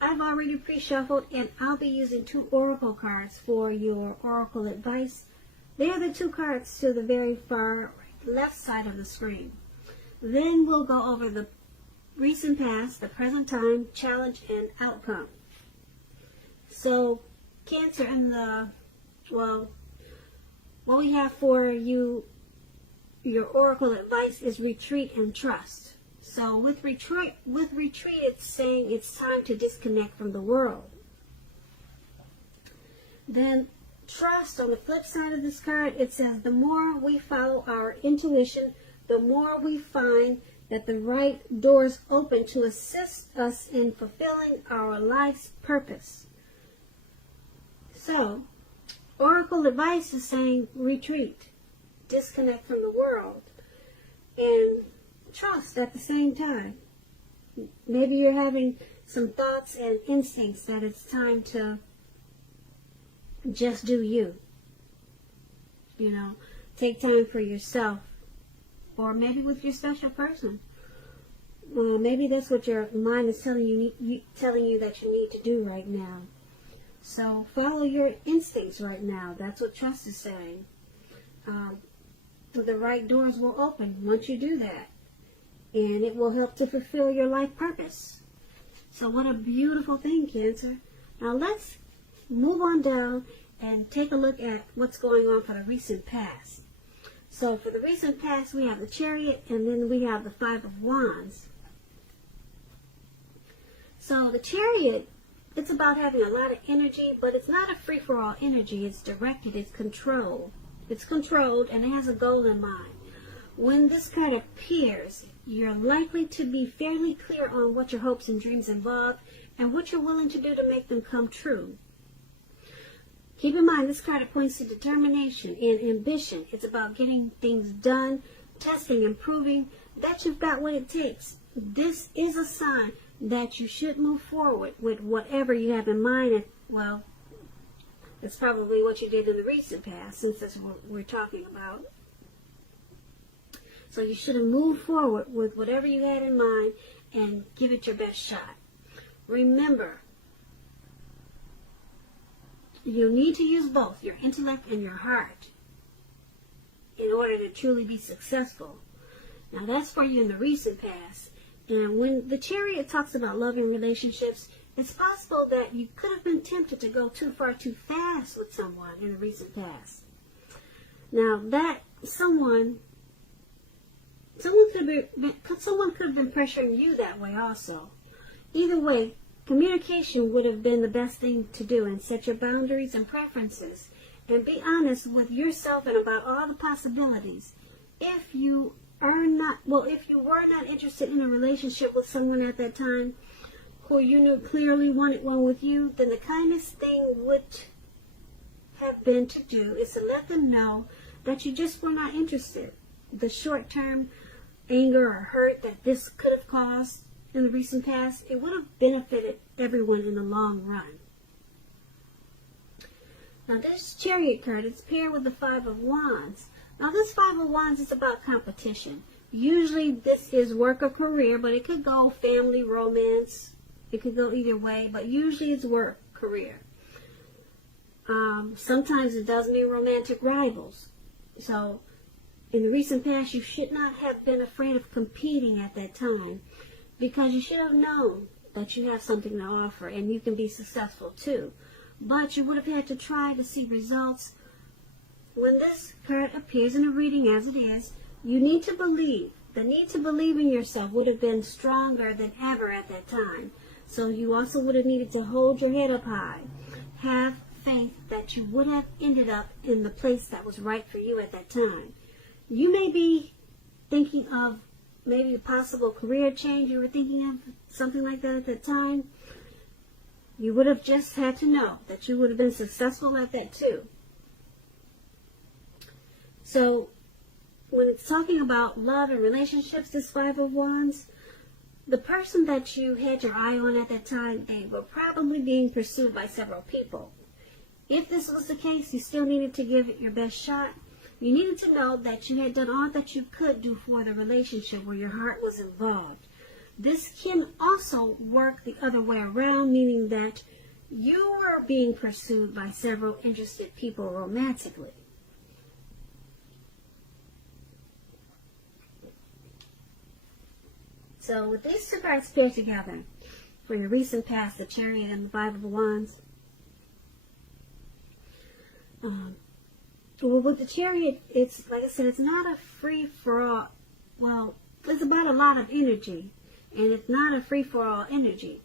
I've already pre-shuffled, and I'll be using 2 oracle cards for your oracle advice. They are the 2 cards to the very far left side of the screen. Then we'll go over the recent past, the present time, challenge, and outcome. So, Cancer, in the, well, what we have for you, your oracle advice is retreat and trust. So with retreat, it's saying it's time to disconnect from the world. Then trust, on the flip side of this card, it says the more we follow our intuition, the more we find that the right doors open to assist us in fulfilling our life's purpose. So, oracle advice is saying retreat, disconnect from the world, and trust at the same time. Maybe you're having some thoughts and instincts that it's time to just do you. You know, take time for yourself, or maybe with your special person. Maybe that's what your mind is telling you that you need to do right now. So follow your instincts right now. That's what trust is saying. The right doors will open once you do that, and it will help to fulfill your life purpose. So what a beautiful thing, Cancer. Now let's move on down and take a look at what's going on for the recent past. So for the recent past, we have the Chariot, and then we have the 5 of Wands. So the Chariot, it's about having a lot of energy, but it's not a free-for-all energy. It's directed, it's controlled. It's controlled, and it has a goal in mind. When this card appears, you're likely to be fairly clear on what your hopes and dreams involve and what you're willing to do to make them come true. Keep in mind, this card points to determination and ambition. It's about getting things done, testing and proving that you've got what it takes. This is a sign that you should move forward with whatever you have in mind. And, well, it's probably what you did in the recent past, since that's what we're talking about. So you should have moved forward with whatever you had in mind and give it your best shot. Remember, you need to use both your intellect and your heart in order to truly be successful. Now that's for you in the recent past. And when the Chariot talks about love and relationships, it's possible that you could have been tempted to go too far too fast with someone in the recent past. Now that someone could have been pressuring you that way also. Either way, communication would have been the best thing to do, and set your boundaries and preferences and be honest with yourself and about all the possibilities. If you were not interested in a relationship with someone at that time who you knew clearly wanted one with you, then the kindest thing would have been to do is to let them know that you just were not interested. The short-term anger or hurt that this could have caused in the recent past, it would have benefited everyone in the long run. Now this Chariot card is paired with the 5 of Wands. Now this 5 of Wands is about competition. Usually this is work or career, but it could go family, romance. It could go either way, but usually it's work, career. Sometimes it does mean romantic rivals. So in the recent past, you should not have been afraid of competing at that time, because you should have known that you have something to offer and you can be successful too. But you would have had to try to see results. When this card appears in a reading as it is, you need to believe. The need to believe in yourself would have been stronger than ever at that time. So you also would have needed to hold your head up high. Have faith that you would have ended up in the place that was right for you at that time. You may be thinking of maybe a possible career change. You were thinking of something like that at that time. You would have just had to know that you would have been successful at that too. So when it's talking about love and relationships, this 5 of Wands, the person that you had your eye on at that time, they were probably being pursued by several people. If this was the case, you still needed to give it your best shot. You needed to know that you had done all that you could do for the relationship where your heart was involved. this can also work the other way around, meaning that you are being pursued by several interested people romantically. So with these two cards paired together, for your recent past, the Chariot and the Five of Wands, well, with the Chariot, it's, like I said, it's not a free-for-all. Well, it's about a lot of energy, and it's not a free-for-all energy.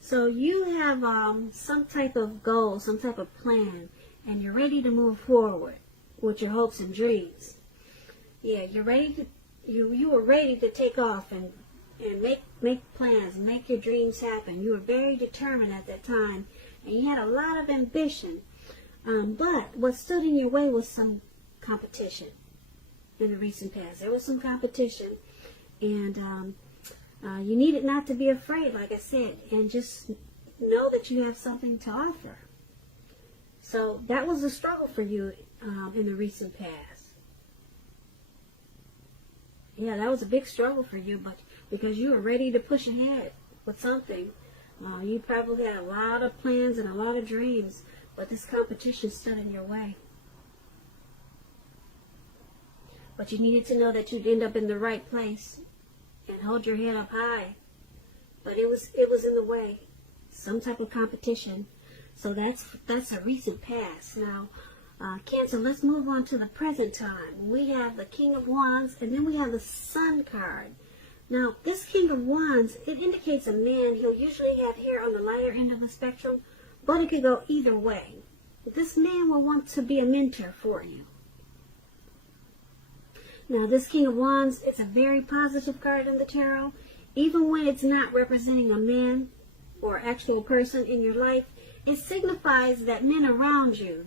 So you have some type of goal, some type of plan, and you're ready to move forward with your hopes and dreams. Yeah, you're ready to, you were ready to take off and make plans, make your dreams happen. You were very determined at that time, and you had a lot of ambition. But what stood in your way was some competition in the recent past. There was some competition, and you needed not to be afraid, like I said, and just know that you have something to offer. So that was a struggle for you in the recent past. Yeah, that was a big struggle for you, but because you were ready to push ahead with something. You probably had a lot of plans and a lot of dreams, but this competition stood in your way. But you needed to know that you'd end up in the right place and hold your head up high. But it was in the way. Some type of competition. So that's a recent past. Now, Cancer, let's move on to the present time. We have the King of Wands, and then we have the Sun card. Now, this King of Wands, it indicates a man. He'll usually have hair on the lighter end of the spectrum, but it could go either way. This man will want to be a mentor for you. Now, this King of Wands, it's a very positive card in the tarot. Even when it's not representing a man or actual person in your life, it signifies that men around you,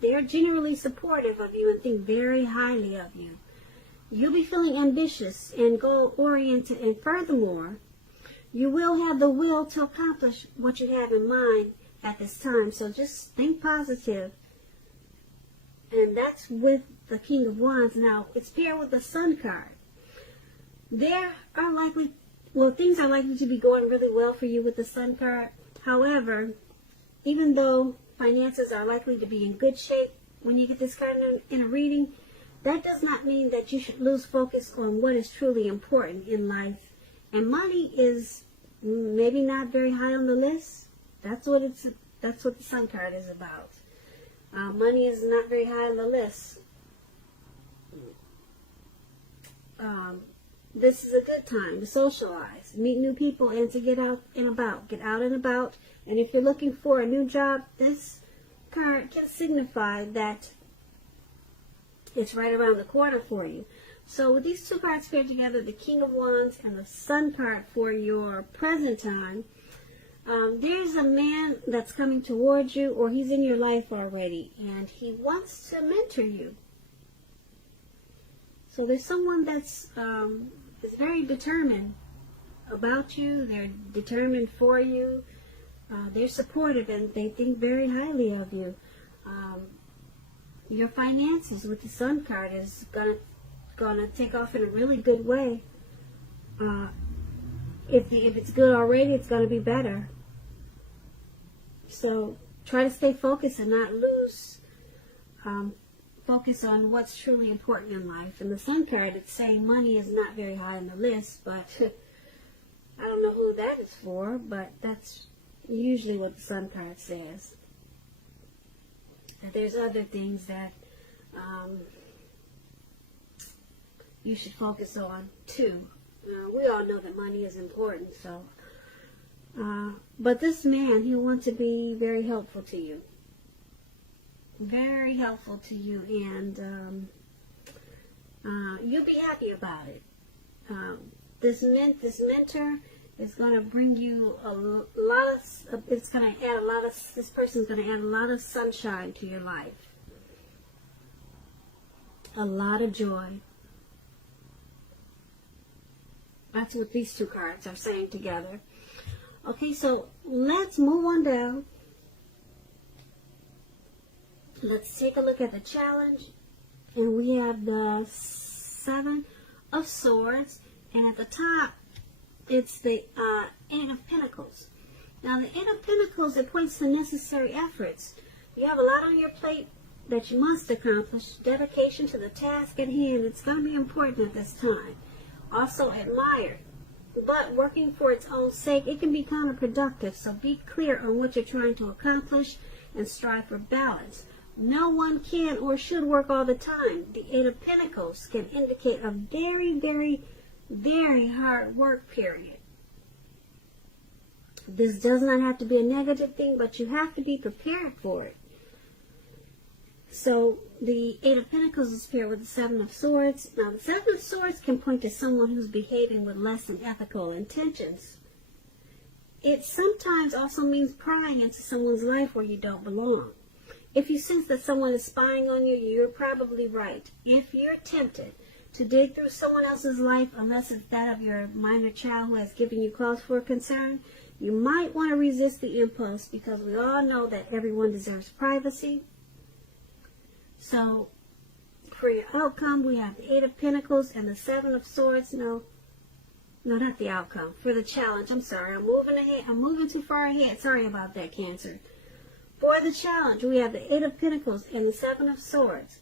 they're generally supportive of you and think very highly of you. You'll be feeling ambitious and goal-oriented, and furthermore, you will have the will to accomplish what you have in mind at this time. So just think positive. And that's with the King of Wands. Now, it's paired with the Sun card. Things are likely to be going really well for you with the Sun card. However, even though finances are likely to be in good shape when you get this card in a reading, that does not mean that you should lose focus on what is truly important in life. And money is maybe not very high on the list. That's what the Sun card is about. Money is not very high on the list. This is a good time to socialize, meet new people, and to get out and about. Get out and about. And if you're looking for a new job, this card can signify that it's right around the corner for you. So with these two cards paired together, the King of Wands and the Sun card for your present time, there's a man that's coming towards you, or he's in your life already, and he wants to mentor you. So there's someone that's is very determined about you. They're determined for you. They're supportive, and they think very highly of you. Your finances with the Sun card is gonna take off in a really good way. If it's good already, it's gonna be better. So try to stay focused and not lose focus on what's truly important in life. And the Sun card, it's saying money is not very high on the list, but I don't know who that is for, but that's usually what the Sun card says. That there's other things that you should focus on too. We all know that money is important, so but this man, he'll want to be very helpful to you. Very helpful to you, and you'll be happy about it. This mentor is going to bring you a lot of, it's going to add a lot of, this person's going to add a lot of sunshine to your life. A lot of joy. That's what these two cards are saying together. Okay, so let's move on down. Let's take a look at the challenge. And we have the Seven of Swords. And at the top, it's the Eight of Pentacles. Now, the Eight of Pentacles, it points to necessary efforts. You have a lot on your plate that you must accomplish. Dedication to the task at hand. It's going to be important at this time. Also admired. But working for its own sake, it can be counterproductive. So be clear on what you're trying to accomplish and strive for balance. No one can or should work all the time. The Eight of Pentacles can indicate a very, very, very hard work period. This does not have to be a negative thing, but you have to be prepared for it. So the Eight of Pentacles is paired with the Seven of Swords. Now, the Seven of Swords can point to someone who's behaving with less than ethical intentions. It sometimes also means prying into someone's life where you don't belong. If you sense that someone is spying on you, you're probably right. If you're tempted to dig through someone else's life, unless it's that of your minor child who has given you cause for concern, you might want to resist the impulse, because we all know that everyone deserves privacy. So, for your outcome, we have the Eight of Pentacles and the Seven of Swords. No, not the outcome. For the challenge, I'm sorry. I'm moving ahead. I'm moving too far ahead. Sorry about that, Cancer. For the challenge, we have the Eight of Pentacles and the Seven of Swords.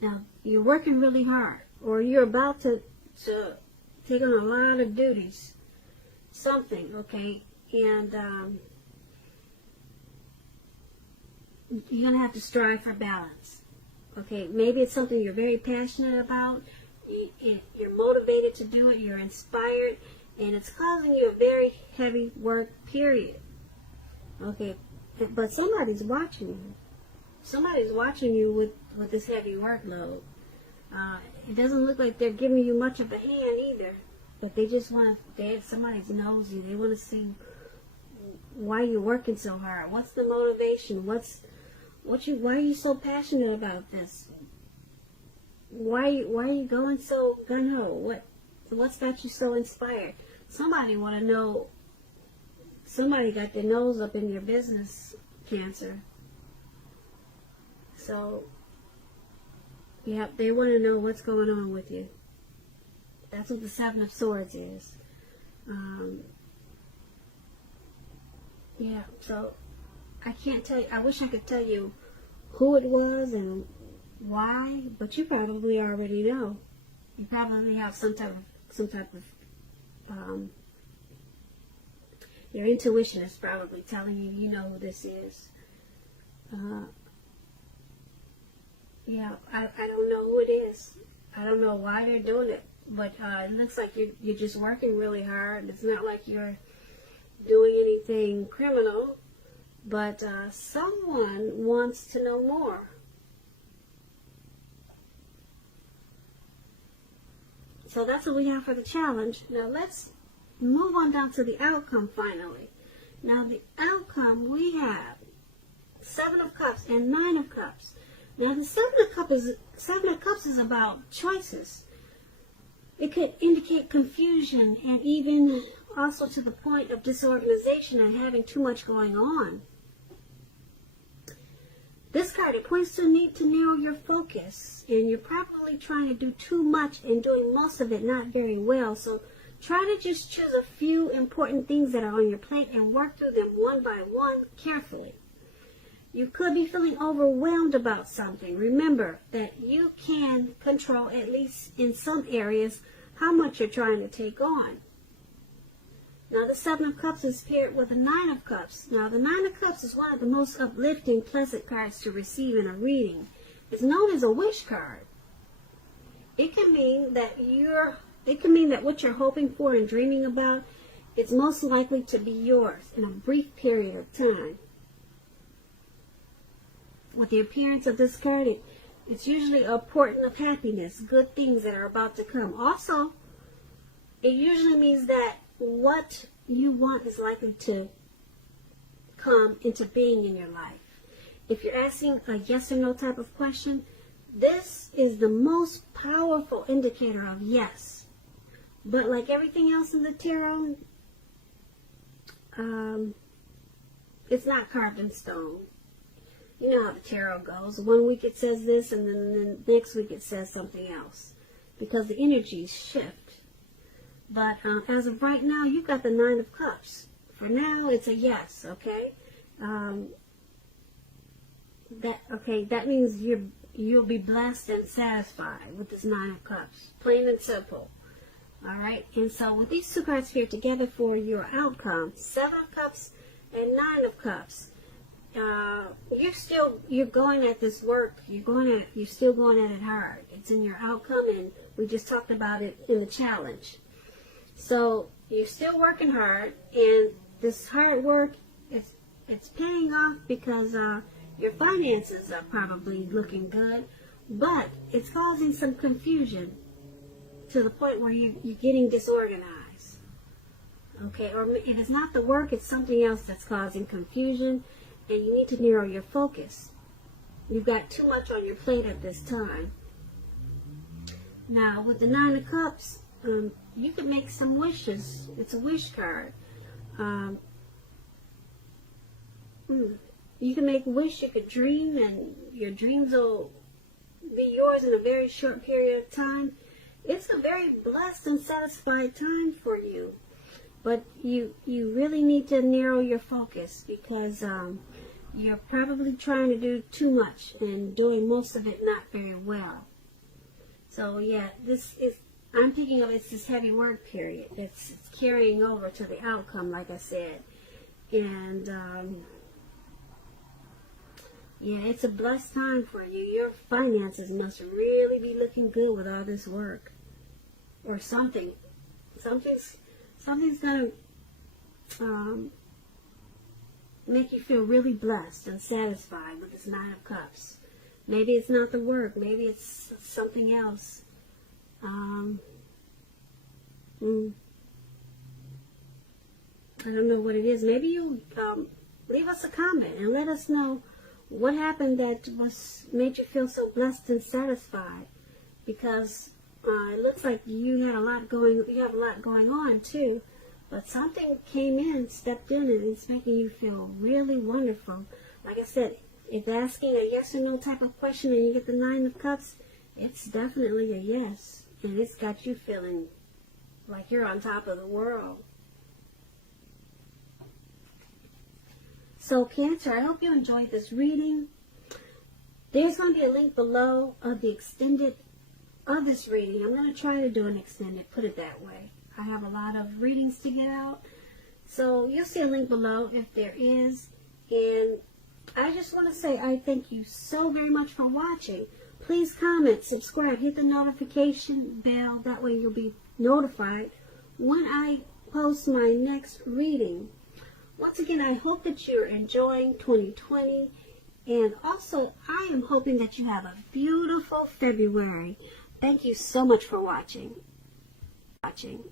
Now, you're working really hard, or you're about to take on a lot of duties. Something, okay? And you're going to have to strive for balance. Okay, maybe it's something you're very passionate about. You're motivated to do it. You're inspired. And it's causing you a very heavy work period. Okay, but somebody's watching you. Somebody's watching you with this heavy workload. It doesn't look like they're giving you much of a hand either. But they just want to, somebody's nosy. They want to see why you're working so hard. What's the motivation? Why are you so passionate about this? Why are you going so gung-ho? What's got you so inspired? Somebody want to know. Somebody got their nose up in your business, Cancer. So, yeah, they want to know what's going on with you. That's what the Seven of Swords is. Yeah, so I can't tell you. I wish I could tell you who it was and why, but you probably already know. You probably have some type of your intuition is probably telling you, you know who this is. Yeah, I don't know who it is. I don't know why they're doing it, but it looks like you're just working really hard. It's not like you're doing anything criminal, but someone wants to know more. So that's what we have for the challenge. Now let's move on down to the outcome finally. Now the outcome, we have Seven of Cups and Nine of Cups. Now the Seven of Cups is about choices. It could indicate confusion and even also to the point of disorganization and having too much going on. This card, it points to a need to narrow your focus, and you're probably trying to do too much and doing most of it not very well. So try to just choose a few important things that are on your plate and work through them one by one carefully. You could be feeling overwhelmed about something. Remember that you can control, at least in some areas, how much you're trying to take on. Now the Seven of Cups is paired with the Nine of Cups. Now the Nine of Cups is one of the most uplifting, pleasant cards to receive in a reading. It's known as a wish card. It can mean that what you're hoping for and dreaming about is most likely to be yours in a brief period of time. With the appearance of this card, it's usually a portent of happiness, good things that are about to come. Also, it usually means that what you want is likely to come into being in your life. If you're asking a yes or no type of question, this is the most powerful indicator of yes. But like everything else in the tarot, it's not carved in stone. You know how the tarot goes. One week it says this, and then the next week it says something else. Because the energies shift. But as of right now, you got the Nine of Cups. For now, it's a yes, okay? That means you'll be blessed and satisfied with this Nine of Cups. Plain and simple. Alright? And so with these two cards here together for your outcome, Seven of Cups and Nine of Cups, you're going at this work. You're still going at it hard. It's in your outcome, and we just talked about it in the challenge. So you're still working hard, and this hard work, it's paying off because your finances are probably looking good, but it's causing some confusion to the point where you're getting disorganized. Okay, or if it's not the work, it's something else that's causing confusion, and you need to narrow your focus. You've got too much on your plate at this time. Now, with the Nine of Cups, you can make some wishes. It's a wish card. You can make a wish, you could dream, and your dreams will be yours in a very short period of time. It's a very blessed and satisfied time for you. But you really need to narrow your focus because you're probably trying to do too much and doing most of it not very well. So yeah, I'm thinking of it's this heavy work period. It's carrying over to the outcome, like I said. And yeah, it's a blessed time for you. Your finances must really be looking good with all this work. Or something's going to make you feel really blessed and satisfied with this Nine of Cups. Maybe it's not the work. Maybe it's something else. I don't know what it is. Maybe you leave us a comment and let us know what happened that made you feel so blessed and satisfied. Because it looks like you have a lot going on too. But something came in, stepped in, and it's making you feel really wonderful. Like I said, if asking a yes or no type of question and you get the Nine of Cups, it's definitely a yes. And it's got you feeling like you're on top of the world. So Cancer, I hope you enjoyed this reading. There's going to be a link below of the extended of this reading. I'm going to try to do an extended, put it that way. I have a lot of readings to get out. So you'll see a link below if there is. And I just want to say I thank you so very much for watching. Please comment, subscribe, hit the notification bell. That way you'll be notified when I post my next reading. Once again, I hope that you're enjoying 2020. And also, I am hoping that you have a beautiful February. Thank you so much for watching. Watching.